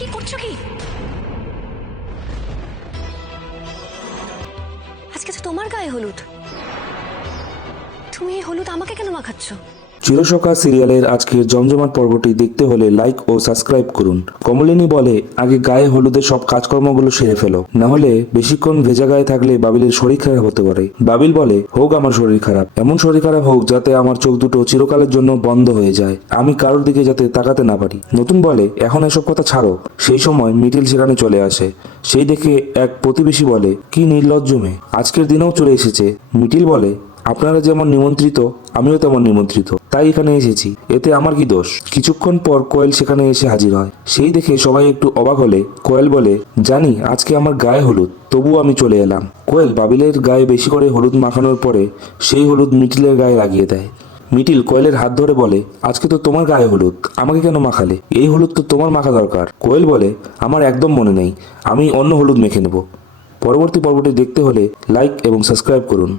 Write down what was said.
কি করছো কি? আজকে তো তোমার গায়ে হলুদ, তুমি এই হলুদ আমাকে কেন মাখাচ্ছ? চিরসখা সিরিয়ালের আজকের জমজমাট পর্বটি দেখতে হলে লাইক ও সাবস্ক্রাইব করুন। কমলিনী বলে, আগে গায়ে হলুদের সব কাজকর্মগুলো সেরে ফেলো, না হলে বেশিক্ষণ ভেজা গায়ে থাকলে বাবিলের শরীর খারাপ হতে পারে। বাবিল বলে, হোক আমার শরীর খারাপ, এমন শরীর খারাপ হোক যাতে আমার চোখ দুটো চিরকালের জন্য বন্ধ হয়ে যায়, আমি কারোর দিকে যাতে তাকাতে না পারি। নতুন বলে, এখন এসব কথা ছাড়ো। সেই সময় মিটিল সেখানে চলে আসে। সেই দেখে এক প্রতিবেশী বলে, কি নির্লজ্জ মেয়ে, আজকের দিনেও চলে এসেছে। মিটিল বলে, আপনারা যেমন নিমন্ত্রিত আমিও তেমন নিমন্ত্রিত, তাই এখানে এসেছি, এতে আমার কি দোষ? কিছুক্ষণ পর কোয়েল সেখানে এসে হাজির হয়। সেই দেখে সবাই একটু অবাক হলে কোয়েল বলে, জানি আজকে আমার গায়ে হলুদ, তবুও আমি চলে এলাম। কোয়েল বাবিলের গায়ে বেশি করে হলুদ মাখানোর পরে সেই হলুদ মিটিলের গায়ে লাগিয়ে দেয়। মিটিল কোয়েলের হাত ধরে বলে, আজকে তো তোমার গায়ে হলুদ, আমাকে কেন মাখালে? এই হলুদ তো তোমার মাখা দরকার। কোয়েল বলে, আমার একদম মনে নেই, আমি অন্য হলুদ মেখে নেব। পরবর্তী পর্বটি দেখতে হলে লাইক এবং সাবস্ক্রাইব করুন।